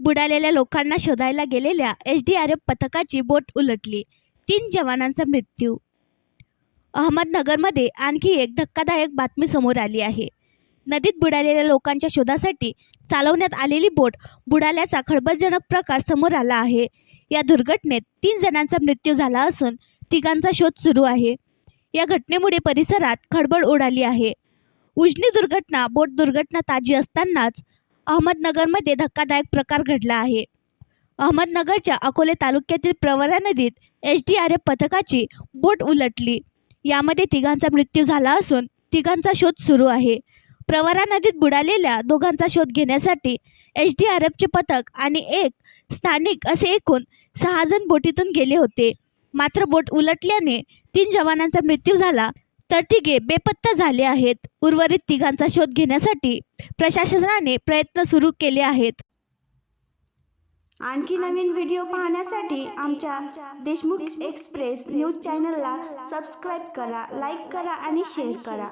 बुडालेल्या लोकांना शोधायला गेलेल्या एसडीआरएफ पथकाची बोट उलटली. 3 जवानांचा मृत्यू. अहमदनगरमध्ये आणखी एक धक्कादायक बातमी समोर आली आहे. नदीत बुडालेल्या लोकांच्या शोधासाठी चालवण्यात आलेली बोट बुडाल्याचा खळबळजनक प्रकार समोर आला आहे. या दुर्घटनेत 3 जणांचा मृत्यू झाला असून तिघांचा शोध सुरू आहे. या घटनेमुळे परिसरात खळबळ उडाली आहे. उजनी दुर्घटना बोट दुर्घटना ताजी असतानाच अहमदनगरमध्ये धक्कादायक प्रकार घडला आहे. अहमदनगरच्या अकोले तालुक्यातील प्रवरा नदीत एसडीआरएफ पथकाची बोट उलटली. यामध्ये तिघांचा मृत्यू झाला असून तिघांचा शोध सुरू आहे. प्रवरा नदीत बुडालेल्या दोघांचा शोध घेण्यासाठी एसडीआरएफचे पथक आणि एक स्थानिक असे एकूण 6 जण बोटीतून गेले होते. मात्र बोट उलटल्याने 3 जवानांचा मृत्यू झाला तर तिघे बेपत्ता झाले आहेत. उर्वरित तिघांचा शोध घेण्यासाठी प्रशासनाने प्रयत्न सुरू केले आहेत. आणखी नवीन व्हिडिओ पाहण्यासाठी आमच्या देशमुख एक्सप्रेस न्यूज चॅनलला सबस्क्राईब करा, लाईक करा आणि शेअर करा.